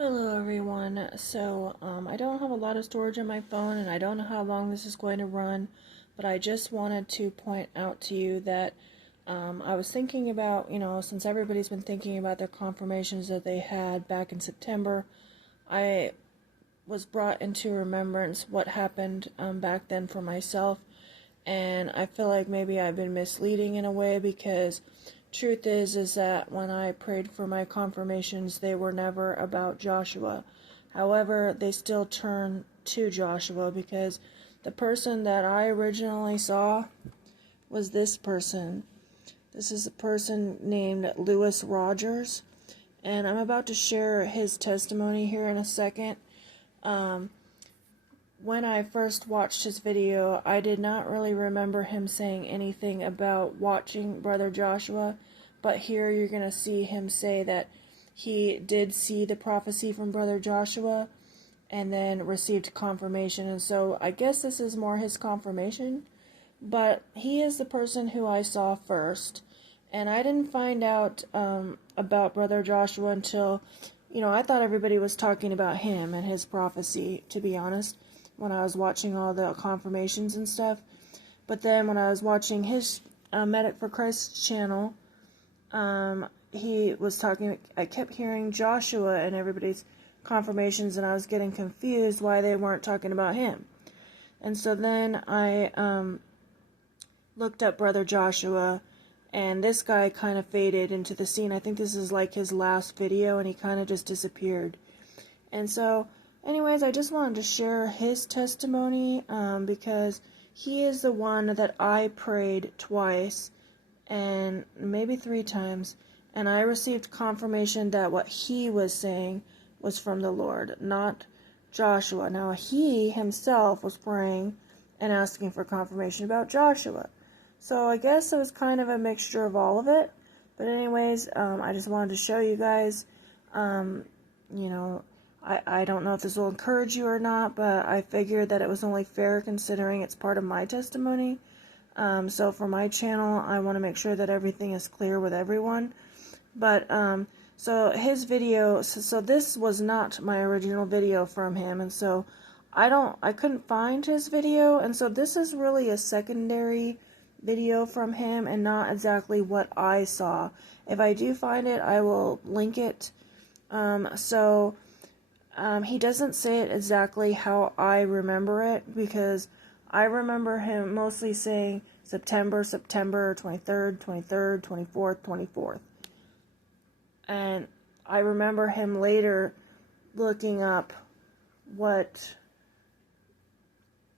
Hello everyone. I don't have a lot of storage on my phone and I don't know how long this is going to run, but I just wanted to point out to you that I was thinking about, since everybody's been thinking about their confirmations that they had back in September, I was brought into remembrance what happened back then for myself, and I feel like maybe I've been misleading in a way because truth is that when I prayed for my confirmations, they were never about Joshua. However, they still turn to Joshua because the person that I originally saw was this person. This is a person named Lewis Rogers, and I'm about to share his testimony here in a second. When I first watched his video, I did not really remember him saying anything about watching Brother Joshua, but here you're going to see him say that he did see the prophecy from Brother Joshua and then received confirmation, and so I guess this is more his confirmation, but he is the person who I saw first, and I didn't find out about Brother Joshua until, I thought everybody was talking about him and his prophecy, to be honest, when I was watching all the confirmations and stuff. But then when I was watching his Medic for Christ channel, he was talking, I kept hearing Joshua and everybody's confirmations, and I was getting confused why they weren't talking about him. And so then I looked up Brother Joshua, and this guy kind of faded into the scene. I think this is like his last video, and he kind of just disappeared. And so anyways, I just wanted to share his testimony because he is the one that I prayed twice and maybe 3 times, and I received confirmation that what he was saying was from the Lord, not Joshua. Now, he himself was praying and asking for confirmation about Joshua. So I guess it was kind of a mixture of all of it. But anyways, I just wanted to show you guys, I don't know if this will encourage you or not, but I figured that it was only fair considering it's part of my testimony. So for my channel, I want to make sure that everything is clear with everyone. But, so his video, so this was not my original video from him, and so I couldn't find his video, and so this is really a secondary video from him and not exactly what I saw. If I do find it, I will link it. He doesn't say it exactly how I remember it, because I remember him mostly saying September 23rd, 24th, 24th. And I remember him later looking up what,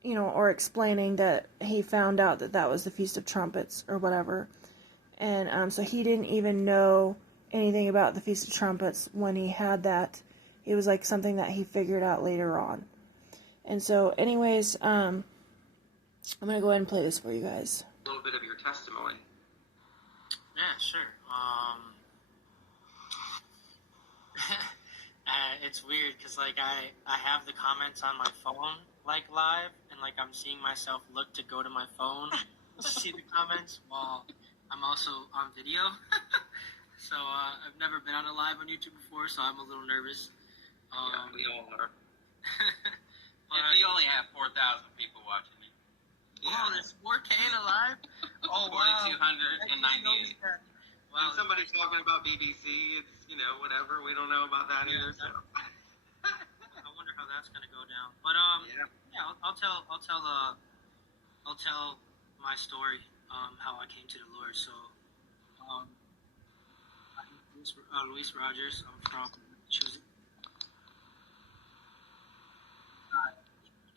or explaining that he found out that that was the Feast of Trumpets or whatever. And so he didn't even know anything about the Feast of Trumpets when he had that. It was like something that he figured out later on. And so anyways, I'm going to go ahead and play this for you guys. A little bit of your testimony. Yeah, sure. It's weird because I have the comments on my phone live, and I'm seeing myself look to go to my phone to see the comments while I'm also on video. So I've never been on a live on YouTube before, so I'm a little nervous. Yeah, we all are. But we only have 4,000 people watching it. Yeah. Oh, there's 4K in a live? Oh, 4,298. Wow. And somebody's talking about BBC, it's, whatever. We don't know about that either. So. I wonder how that's gonna go down. But I'll tell my story, how I came to the Lord. So, I'm Luis Rogers. I'm from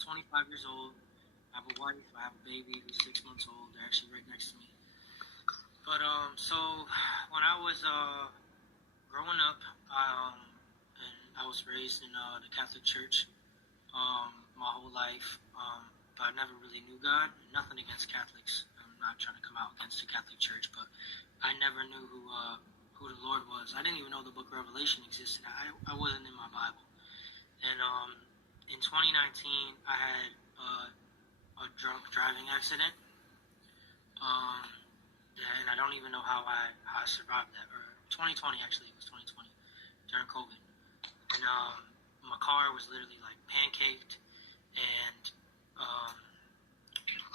25 years old. I have a wife. I have a baby who's 6 months old. They're actually right next to me. But so when I was growing up, and I was raised in the Catholic Church my whole life, but I never really knew God. Nothing against Catholics. I'm not trying to come out against the Catholic Church, but I never knew who the Lord was. I didn't even know the Book of Revelation existed. I wasn't in my Bible. And in 2019, I had a drunk driving accident. And I don't even know how I survived that. Or 2020, actually, it was 2020 during COVID. And my car was literally like pancaked, and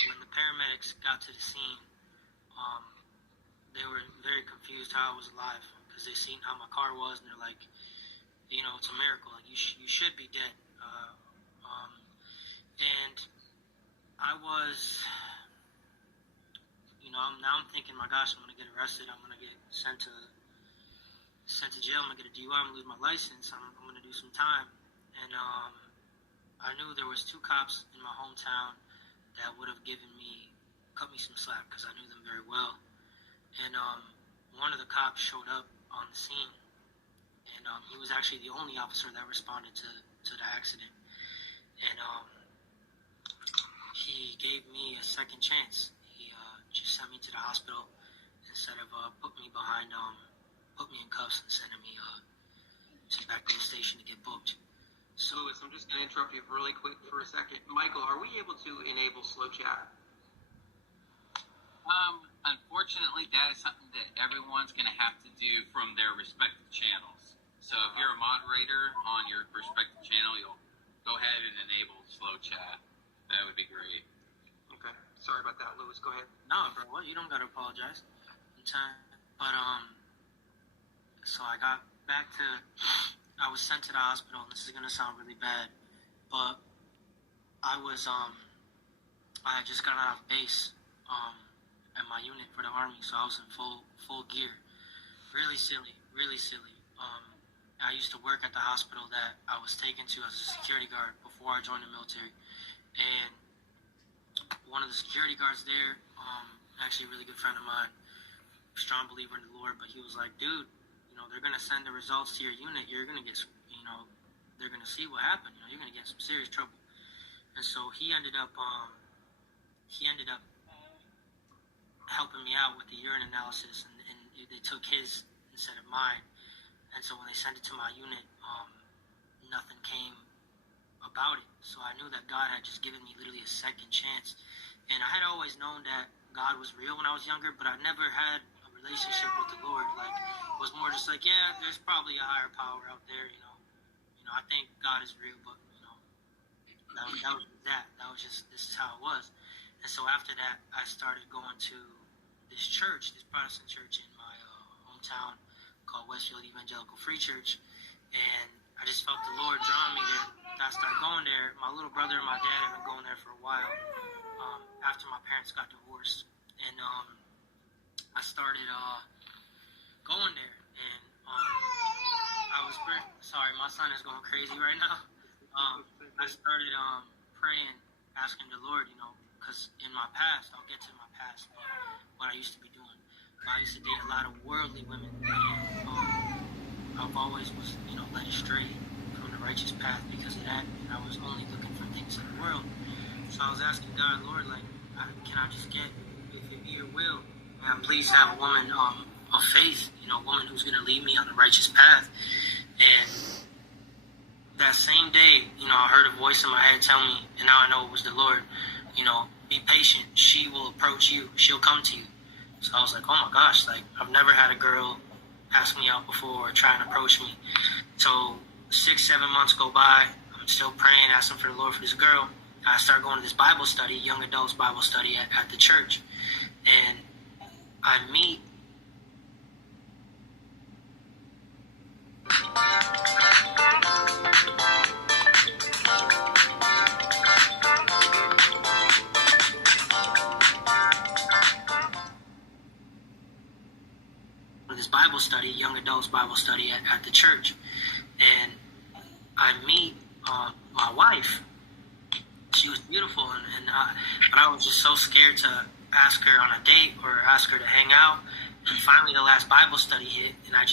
when the paramedics got to the scene, they were very confused how I was alive, because they seen how my car was, and they're like, it's a miracle. Like, you should be dead. And I was, now I'm thinking, my gosh, I'm gonna get arrested. I'm gonna get sent to jail. I'm gonna get a DUI. I'm gonna lose my license. I'm gonna do some time. And I knew there was 2 cops in my hometown that would have cut me some slack, because I knew them very well. And one of the cops showed up on the scene, and he was actually the only officer that responded to the accident. And he gave me a second chance. He just sent me to the hospital instead of putting me in cuffs and sending me back to the station to get booked. So, Lewis, I'm just going to interrupt you really quick for a second. Michael, are we able to enable slow chat? Unfortunately, that is something that everyone's going to have to do from their respective channels. So if you're a moderator on your respective channel, you'll go ahead and enable slow chat. That would be great. Okay. Sorry about that, Lewis. Go ahead. No, bro, you don't got to apologize in time. But, so I got back to, I was sent to the hospital, and this is going to sound really bad, but I had just gotten out of base, at my unit for the Army, so I was in full gear. Really silly. I used to work at the hospital that I was taken to as a security guard before I joined the military, and one of the security guards there, actually a really good friend of mine, strong believer in the Lord, but he was like, dude, they're going to send the results to your unit, you're going to get, they're going to see what happened, you're going to get some serious trouble. And so he ended up helping me out with the urine analysis, and they took his instead of mine. And so when they sent it to my unit, nothing came about it. So I knew that God had just given me literally a second chance. And I had always known that God was real when I was younger, but I never had a relationship with the Lord. Like, it was more just like, yeah, there's probably a higher power out there, I think God is real, but, that was just, this is how it was. And so after that, I started going to this church, this Protestant church in my hometown called Westfield Evangelical Free Church. And I just felt the Lord drawing me there. I started going there. My little brother and my dad had been going there for a while after my parents got divorced. And I started going there. And I was praying. Sorry, my son is going crazy right now. I started praying, asking the Lord, because in my past, I'll get to my past, what I used to be doing. I used to date a lot of worldly women, and I've always was, led astray from the righteous path because of that, and I was only looking for things in the world. So I was asking God, Lord, can I just get, if it be your will, I'm pleased to have a woman of faith, a woman who's going to lead me on the righteous path. And that same day, I heard a voice in my head tell me, and now I know it was the Lord, be patient. She will approach you. She'll come to you. So I was like, oh my gosh, I've never had a girl ask me out before or try and approach me. So 6-7 months go by. I'm still praying, asking for the Lord for this girl. I start going to this Bible study, young adults Bible study at the church. And I meet this Bible study, young adults Bible study at the church. And I meet my wife. She was beautiful, but I was just so scared to ask her on a date or ask her to hang out. And finally, the last Bible study hit, and I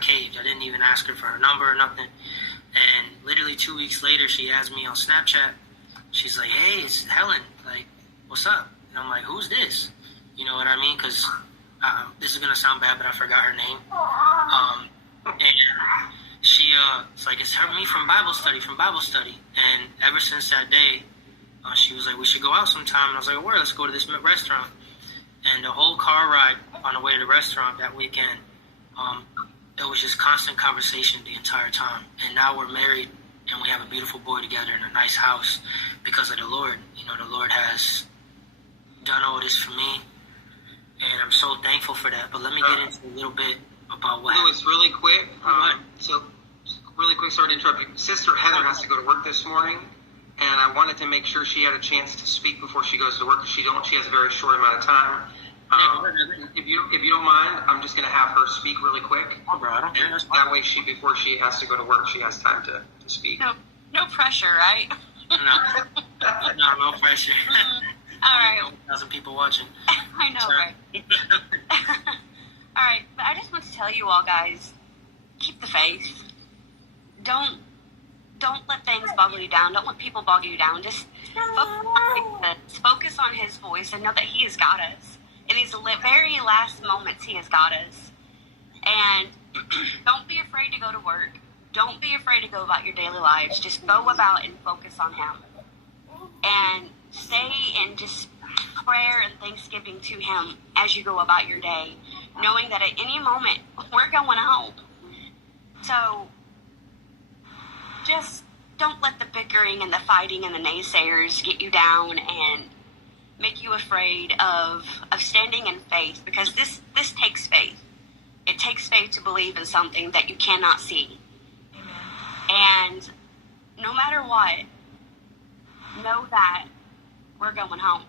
caved. I didn't even ask her for her number or nothing. And literally 2 weeks later, she adds me on Snapchat. She's like, hey, it's Helen. What's up? And I'm like, who's this? You know what I mean? Because this is going to sound bad, but I forgot her name. And she, it's me from Bible study. And ever since that day, she was like, we should go out sometime. And I was like, where? Let's go to this restaurant. And the whole car ride on the way to the restaurant that weekend, it was just constant conversation the entire time. And now we're married and we have a beautiful boy together in a nice house because of the Lord. You know, the Lord has done all this for me, and I'm so thankful for that. But let me get into a little bit about what Louis, really quick. Really quick, sorry to interrupt you. Sister Heather has to go to work this morning, and I wanted to make sure she had a chance to speak before she goes to work, because she has a very short amount of time. If you don't mind, I'm just going to have her speak really quick. Oh, bro, I don't care. That way, before she has to go to work, she has time to speak. No pressure, right? No pressure. All right. 1,000 people watching. I know, right? All right, but I just want to tell you all, guys, keep the faith. Don't let things boggle you down. Don't let people bog you down. Just focus on His voice and know that He has got us. In these very last moments, He has got us. And don't be afraid to go to work. Don't be afraid to go about your daily lives. Just go about and focus on Him. And stay in just prayer and thanksgiving to Him as you go about your day, knowing that at any moment, we're going home. So just don't let the bickering and the fighting and the naysayers get you down and make you afraid of standing in faith, because this takes faith. It takes faith to believe in something that you cannot see. And no matter what, know that we're going home.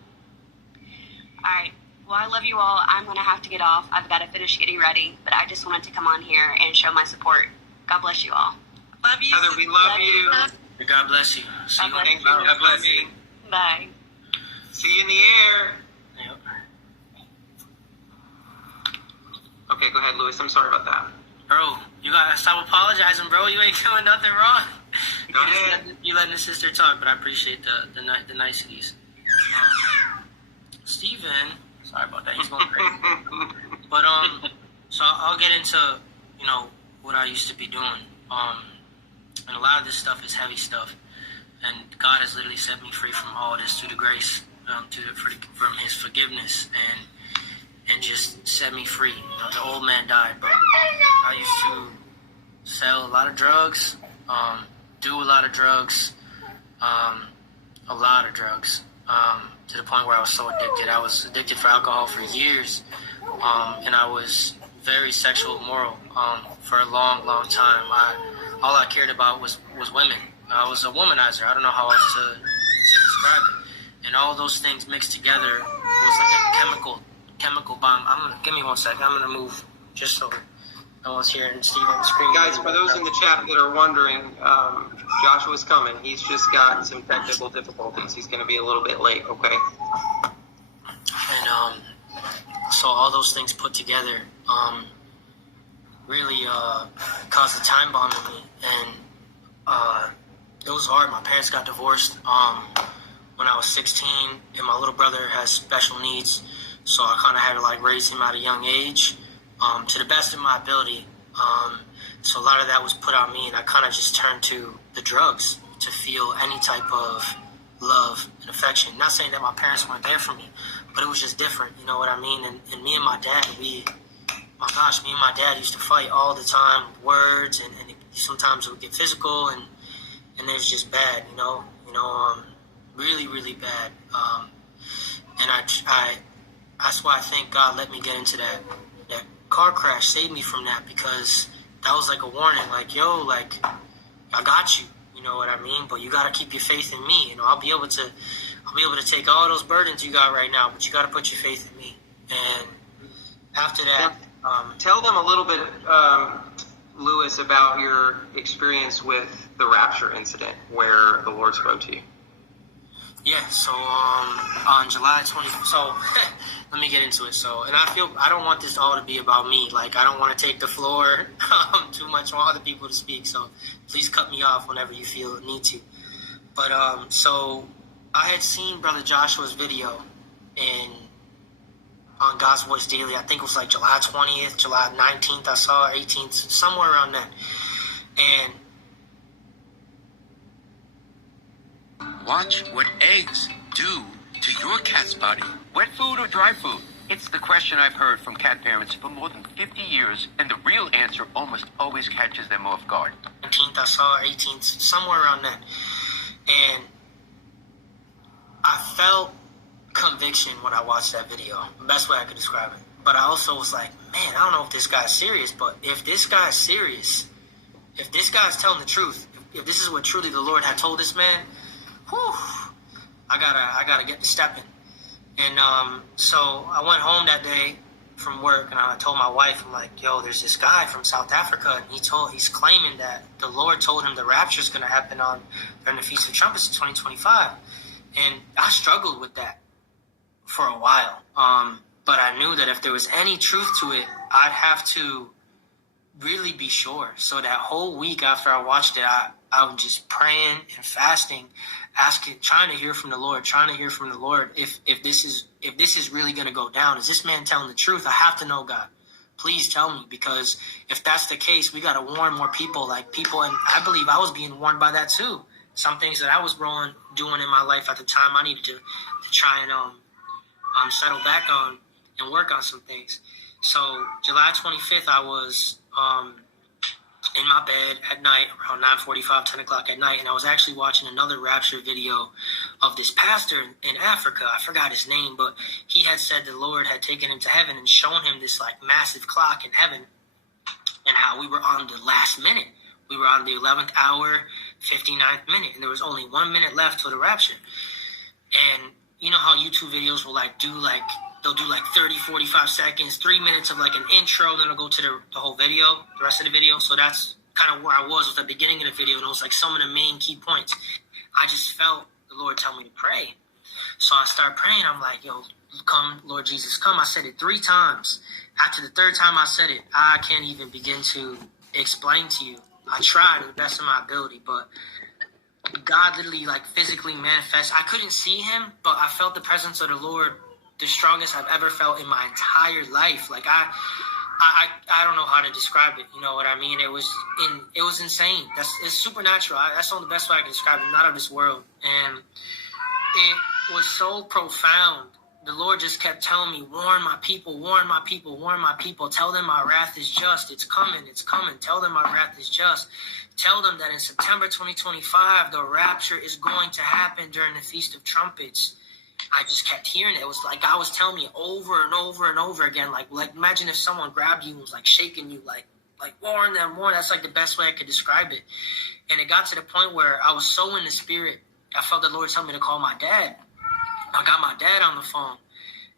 All right. Well, I love you all. I'm going to have to get off. I've got to finish getting ready. But I just wanted to come on here and show my support. God bless you all. Love you. Heather, we love you. God bless you. See you. Thank you. God bless you. Bye. See you in the air. Yep. Okay, go ahead, Louis. I'm sorry about that. Bro, you gotta stop apologizing, bro. You ain't doing nothing wrong. Go ahead. You letting the sister talk, but I appreciate the niceties. Steven, sorry about that. He's going crazy. But so I'll get into what I used to be doing. And a lot of this stuff is heavy stuff, and God has literally set me free from all this through the grace, from His forgiveness, and just set me free. The old man died, but I used to sell a lot of drugs, do a lot of drugs, to the point where I was so addicted. I was addicted for alcohol for years, and I was very sexual immoral for a long, long time. All I cared about was women. I was a womanizer. I don't know how else to describe it. And all those things mixed together was like a chemical bomb. Give me 1 second. I'm gonna move just so no one's hearing Steven screaming. Guys, for those in the chat that are wondering, Joshua's coming. He's just got some technical difficulties. He's gonna be a little bit late. Okay. And so all those things put together really caused a time bomb in me, and it was hard. My parents got divorced when I was 16, and my little brother has special needs, so I kind of had to raise him at a young age to the best of my ability. So a lot of that was put on me, and I kind of just turned to the drugs to feel any type of love and affection. Not saying that my parents weren't there for me, but it was just different, you know what I mean? And me and my dad, me and my dad used to fight all the time, words, and sometimes it would get physical, and it was just bad, really, really bad. And I that's why I think God let me get into that car crash, saved me from that, because that was like a warning, I got you, you know what I mean? But you got to keep your faith in me. I'll be able to take all those burdens you got right now, but you got to put your faith in me. And after that, tell them a little bit, Louis, about your experience with the Rapture incident where the Lord spoke to you. Yeah, so on July 20th, so let me get into it. So, and I don't want this all to be about me. I don't want to take the floor too much. I want other people to speak, so please cut me off whenever you feel the need to. But, so I had seen Brother Joshua's video on God's Voice Daily. I think it was July 20th, July 19th I saw, 18th, somewhere around that. And watch what eggs do to your cat's body. Wet food or dry food? It's the question I've heard from cat parents for more than 50 years, and the real answer almost always catches them off guard. 19th, I saw 18th, somewhere around that. And I felt conviction when I watched that video. The best way I could describe it. But I also was like, man, I don't know if this guy's serious, but if this guy's serious, if this guy's telling the truth, if this is what truly the Lord had told this man, whew, I gotta get to stepping. And so I went home that day from work, and I told my wife, I'm like, yo, there's this guy from South Africa, and he's claiming that the Lord told him the rapture is going to happen during the Feast of Trumpets in 2025. And I struggled with that for a while. But I knew that if there was any truth to it, I'd have to really be sure. So that whole week after I watched it, I was just praying and fasting, asking, trying to hear from the Lord, if this is really going to go down. Is this man telling the truth? I have to know, God. Please tell me, because if that's the case, we got to warn more people. And I believe I was being warned by that too. Some things that I was doing in my life at the time, I needed to try and settle back on and work on some things. So July 25th, I was in my bed at night around 9:45, 10 o'clock at night, and I was actually watching another Rapture video of this pastor in Africa. I forgot his name, but he had said the Lord had taken him to heaven and shown him this like massive clock in heaven, and how we were on the last minute. We were on the 11th hour, 59th minute, and there was only 1 minute left for the rapture. And you know how YouTube videos will they'll do 30, 45 seconds, 3 minutes of like an intro, then they'll go to the whole video, the rest of the video. So that's kind of where I was at the beginning of the video, and it was like some of the main key points. I just felt the Lord tell me to pray. So I started praying. I'm like, yo, come, Lord Jesus, come. I said it 3 times. After the 3rd time I said it, I can't even begin to explain to you. I tried to the best of my ability, but God literally physically manifest. I couldn't see him, but I felt the presence of the Lord, the strongest I've ever felt in my entire life. I don't know how to describe it. You know what I mean? It was insane. It's supernatural. That's the only best way I can describe it. Not of this world. And it was so profound. The Lord just kept telling me, warn my people, warn my people, warn my people. Tell them my wrath is just. It's coming, it's coming. Tell them my wrath is just. Tell them that in September 2025, the rapture is going to happen during the Feast of Trumpets. I just kept hearing it. It was like God was telling me over and over and over again. Like imagine if someone grabbed you and was shaking you, like warn them, warn. That's the best way I could describe it. And it got to the point where I was so in the spirit, I felt the Lord tell me to call my dad. I got my dad on the phone,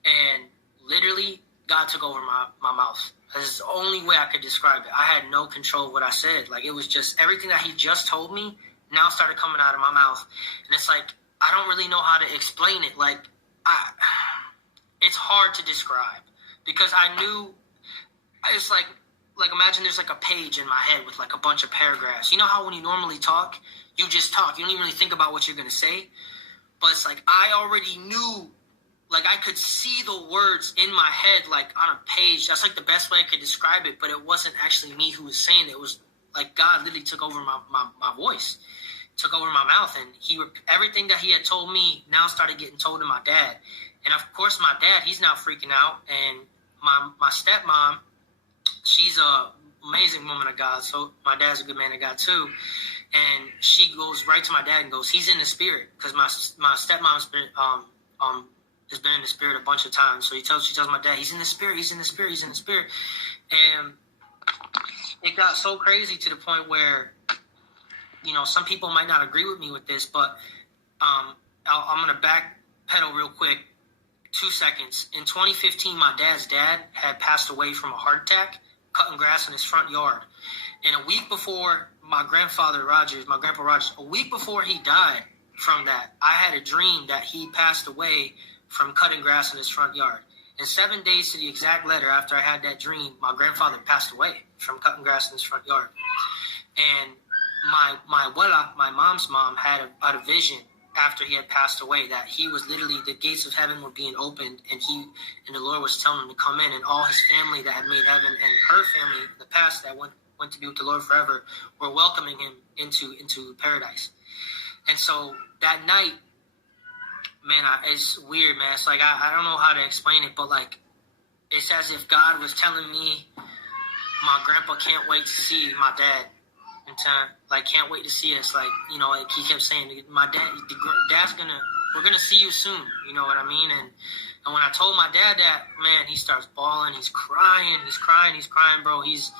and literally God took over my mouth. That's the only way I could describe it. I had no control of what I said. It was just everything that he just told me now started coming out of my mouth. And it's I don't really know how to explain it. It's hard to describe, because I knew it's like imagine there's a page in my head with a bunch of paragraphs. You know how when you normally talk, you just talk. You don't even really think about what you're going to say. But it's I already knew, I could see the words in my head, on a page. That's the best way I could describe it. But it wasn't actually me who was saying it. It was God literally took over my voice, took over my mouth. And everything that he had told me now started getting told to my dad. And of course, my dad, he's now freaking out. And my stepmom, she's a amazing woman of God. So my dad's a good man of God too. And she goes right to my dad and goes, he's in the spirit. Because my stepmom's been has been in the spirit a bunch of times. So she tells my dad, he's in the spirit, he's in the spirit, he's in the spirit. And it got so crazy to the point where, some people might not agree with me with this, but I'm going to backpedal real quick, 2 seconds. In 2015, my dad's dad had passed away from a heart attack, cutting grass in his front yard. And a week before my grandpa Rogers, a week before he died from that, I had a dream that he passed away from cutting grass in his front yard. And 7 days to the exact letter after I had that dream, my grandfather passed away from cutting grass in his front yard. And my abuela, my mom's mom, had a vision after he had passed away that he was literally, the gates of heaven were being opened, and the Lord was telling him to come in, and all his family that had made heaven and her family in the past that went to be with the Lord forever were welcoming him into paradise. And so that night, man, it's weird, man. It's I don't know how to explain it, but it's as if God was telling me, my grandpa can't wait to see my dad in time. Like, can't wait to see us. Like, you know, like he kept saying, we're gonna see you soon. You know what I mean? And when I told my dad that, man, he starts bawling. He's crying, bro. He's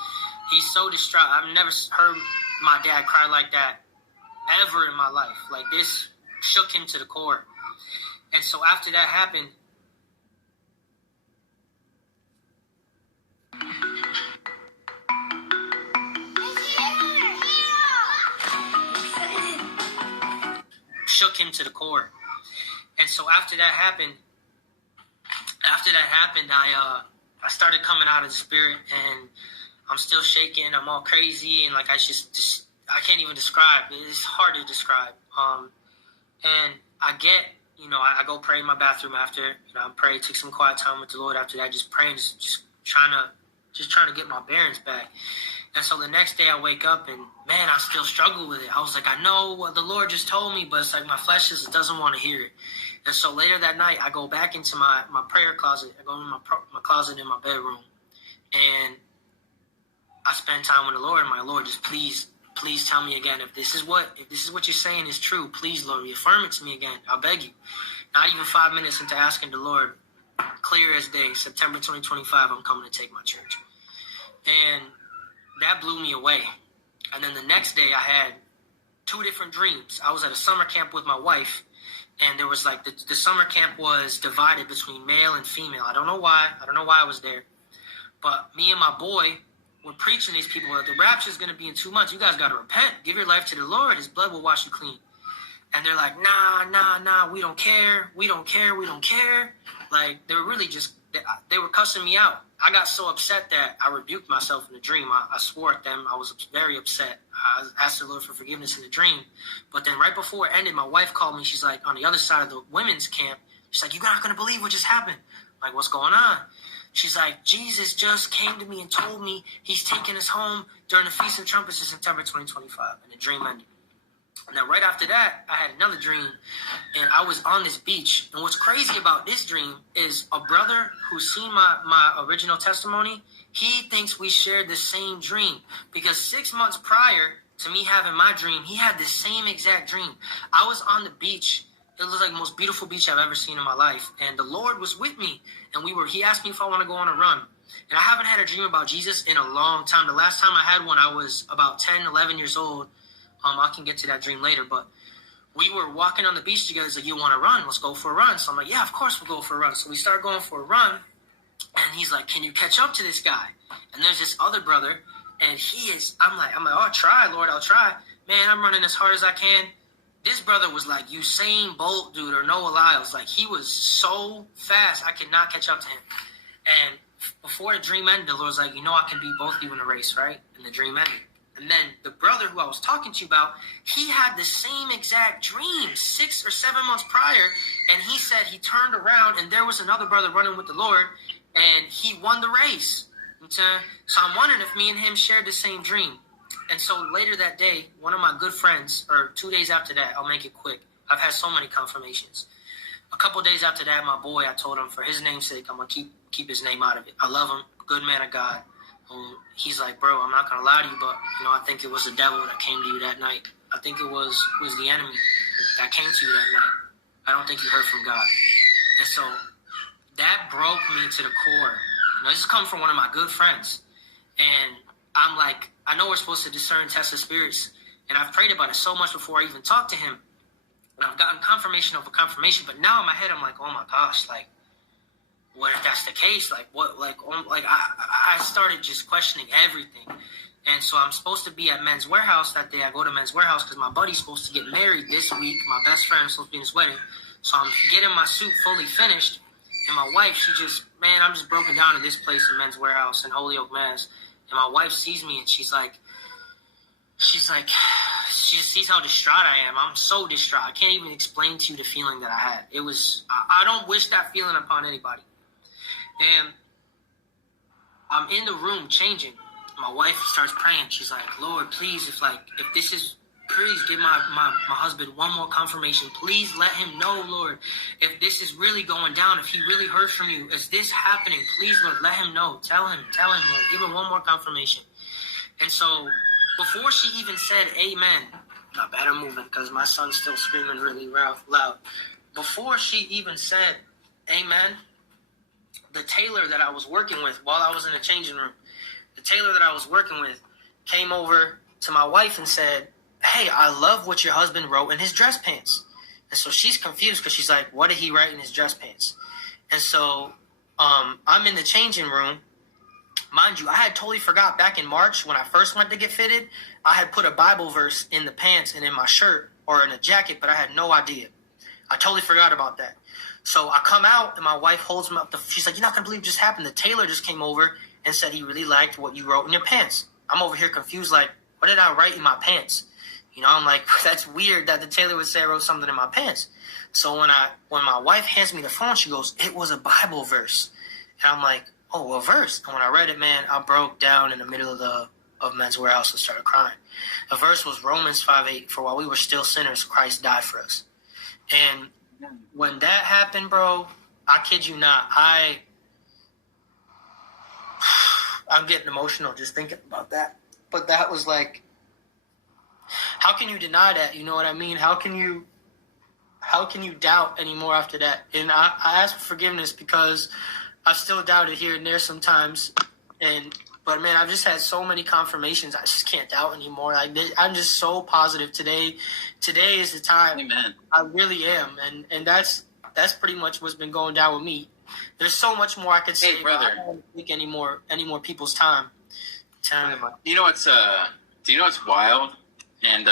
so distraught. I've never heard my dad cry like that ever in my life. Like, this shook him to the core. And so after that happened, And so after that happened, I started coming out of the spirit, and I'm still shaking. I'm all crazy, and like I can't even describe. It's hard to describe. And I go pray in my bathroom after. I pray, take some quiet time with the Lord after that, just praying, just trying to get my bearings back. And so the next day I wake up and, man, I still struggle with it. I was like, I know what the Lord just told me, but it's like my flesh just doesn't want to hear it. And so later that night, I go back into my prayer closet. I go in my closet in my bedroom, and I spend time with the Lord. And my Lord, just please tell me again, if this is what you're saying is true, please, Lord, reaffirm it to me again. I'll beg you. Not even 5 minutes into asking the Lord, clear as day, September 2025, I'm coming to take my church. And that blew me away. And then the next day I had 2 different dreams. I was at a summer camp with my wife, and there was like the summer camp was divided between male and female. I don't know why I was there. But me and my boy were preaching to these people that the rapture is going to be in 2 months. You guys got to repent. Give your life to the Lord. His blood will wash you clean. And they're like, nah, we don't care. Like, they were really they were cussing me out. I got so upset that I rebuked myself in the dream. I swore at them. I was very upset. I asked the Lord for forgiveness in the dream. But then right before it ended, my wife called me. She's like, on the other side of the women's camp, she's like, you're not going to believe what just happened. I'm like, what's going on? She's like, Jesus just came to me and told me he's taking us home during the Feast of Trumpets in September 2025. And the dream ended. And then right after that, I had another dream, and I was on this beach. And what's crazy about this dream is a brother who's seen my original testimony, he thinks we shared the same dream. Because 6 months prior to me having my dream, he had the same exact dream. I was on the beach. It was like the most beautiful beach I've ever seen in my life. And the Lord was with me. And he asked me if I want to go on a run. And I haven't had a dream about Jesus in a long time. The last time I had one, I was about 10, 11 years old. I can get to that dream later, but we were walking on the beach together. He's like, you want to run? Let's go for a run. So I'm like, yeah, of course we'll go for a run. So we start going for a run, and he's like, can you catch up to this guy? And there's this other brother, and I'm like, oh, I'll try, Lord, I'll try. Man, I'm running as hard as I can. This brother was like Usain Bolt, dude, or Noah Lyles. Like, he was so fast, I could not catch up to him. And before the dream ended, the Lord was like, I can beat both of you in a race, right? And the dream ended. And then the brother who I was talking to you about, he had the same exact dream 6 or 7 months prior. And he said he turned around and there was another brother running with the Lord, and he won the race. So I'm wondering if me and him shared the same dream. And so later that day, one of my good friends, or 2 days after that, I'll make it quick. I've had so many confirmations. A couple days after that, my boy, I told him for his name's sake, I'm going to keep his name out of it. I love him. Good man of God. He's like, bro, I'm not going to lie to you, but, I think it was the devil that came to you that night. I think it was the enemy that came to you that night. I don't think you heard from God. And so that broke me to the core. This is coming from one of my good friends. And I'm like, I know we're supposed to discern, test the spirits. And I've prayed about it so much before I even talked to him. And I've gotten confirmation over confirmation. But now in my head, I'm like, oh my gosh, like, what if that's the case? Like, what, I started just questioning everything. And so I'm supposed to be at Men's Warehouse that day. I go to Men's Warehouse because my buddy's supposed to get married this week. My best friend is supposed to be in his wedding. So I'm getting my suit fully finished. And my wife, I'm just broken down in this place in Men's Warehouse in Holyoke, Mass. And my wife sees me and she's like, she just sees how distraught I am. I'm so distraught. I can't even explain to you the feeling that I had. I don't wish that feeling upon anybody. And I'm in the room changing. My wife starts praying. She's like, Lord, please, if this is please give my husband one more confirmation. Please let him know, Lord, if this is really going down, if he really heard from you, is this happening? Please, Lord, let him know. Tell him, Lord. Give him one more confirmation. And so before she even said amen, I better move it because my son's still screaming really loud. Before she even said amen, the tailor that I was working with while I was in the changing room, the tailor that I was working with came over to my wife and said, hey, I love what your husband wrote in his dress pants. And so she's confused because she's like, what did he write in his dress pants? And so I'm in the changing room. Mind you, I had totally forgot back in March when I first went to get fitted, I had put a Bible verse in the pants and in my shirt or in a jacket, but I had no idea. I totally forgot about that. So I come out and my wife holds me up. She's like, you're not going to believe what just happened. The tailor just came over and said he really liked what you wrote in your pants. I'm over here confused, like, what did I write in my pants? You know, I'm like, that's weird that the tailor would say I wrote something in my pants. So when my wife hands me the phone, she goes, it was a Bible verse. And I'm like, oh, a verse. And when I read it, man, I broke down in the middle of Men's Warehouse and started crying. The verse was Romans 5:8, for while we were still sinners, Christ died for us. And when that happened, bro, I kid you not, I'm getting emotional just thinking about that. But that was like, how can you deny that? You know what I mean? How can you doubt anymore after that? And I ask for forgiveness because I've still doubted here and there sometimes. But man, I've just had so many confirmations. I just can't doubt anymore. I'm just so positive today. Today is the time. Amen. I really am. And that's pretty much what's been going down with me. There's so much more I could say, brother. but I don't take any more people's time. You know what's wild? And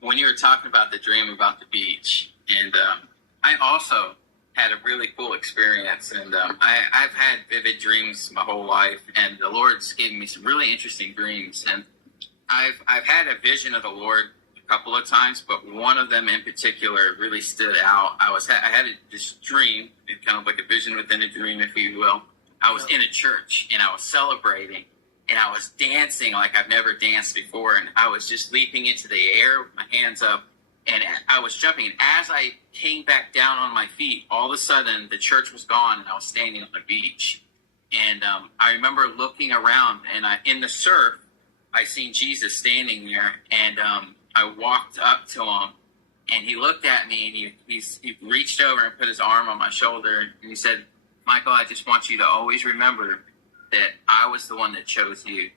when you were talking about the dream about the beach, and I also had a really cool experience, and I've had vivid dreams my whole life, and the Lord's given me some really interesting dreams, and I've had a vision of the Lord a couple of times, but one of them in particular really stood out. I had this dream, kind of like a vision within a dream, if you will. I was in a church, and I was celebrating, and I was dancing like I've never danced before, and I was just leaping into the air with my hands up, and I was jumping. And as I came back down on my feet, all of a sudden the church was gone, and I was standing on the beach. And I remember looking around, and in the surf, I seen Jesus standing there, and I walked up to him, and he looked at me, and he reached over and put his arm on my shoulder, and he said, Michael, I just want you to always remember that I was the one that chose you.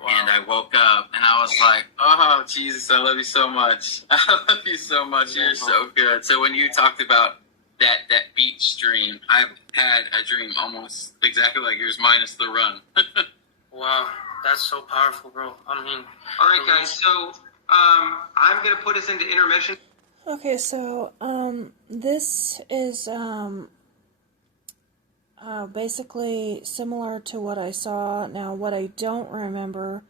Wow. And I woke up, and I was like, oh, Jesus, I love you so much. I love you so much. You're so good. So when you talked about that beach dream, I've had a dream almost exactly like yours, minus the run. Wow, that's so powerful, bro. I mean, all right, guys. So I'm gonna put us into intermission. Okay, so this is basically similar to what I saw. Now, what I don't remember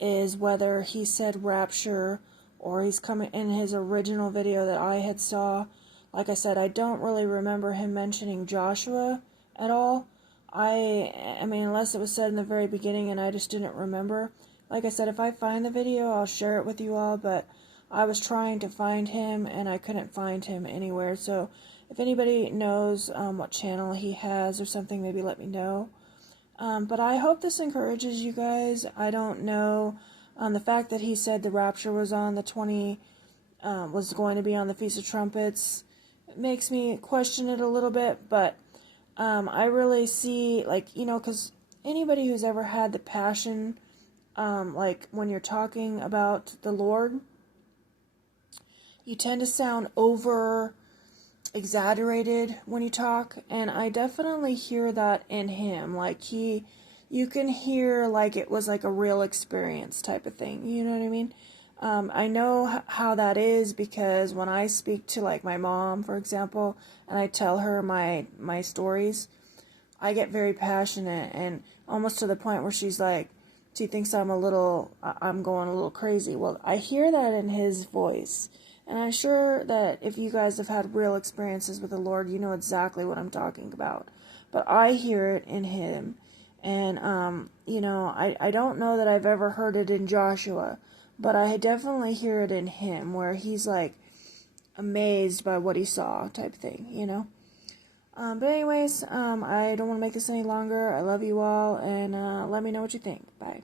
is whether he said Rapture or he's coming in his original video that I had saw. Like I said, I don't really remember him mentioning Joshua at all. I mean, unless it was said in the very beginning and I just didn't remember. Like I said, if I find the video, I'll share it with you all, but I was trying to find him and I couldn't find him anywhere. So if anybody knows what channel he has or something, maybe let me know. But I hope this encourages you guys. I don't know. The fact that he said the Rapture was on the was going to be on the Feast of Trumpets, it makes me question it a little bit. But I really see, like, you know, because anybody who's ever had the passion, like when you're talking about the Lord, you tend to sound over exaggerated when you talk, and I definitely hear that in him. Like you can hear like it was like a real experience type of thing, you know what I mean? I know how that is because when I speak to like my mom, for example, and I tell her my stories, I get very passionate and almost to the point where she's like, she thinks I'm going a little crazy. Well, I hear that in his voice. And I'm sure that if you guys have had real experiences with the Lord, you know exactly what I'm talking about. But I hear it in him. And, I don't know that I've ever heard it in Joshua, but I definitely hear it in him, where he's, like, amazed by what he saw type thing, But anyways, I don't want to make this any longer. I love you all, and let me know what you think. Bye.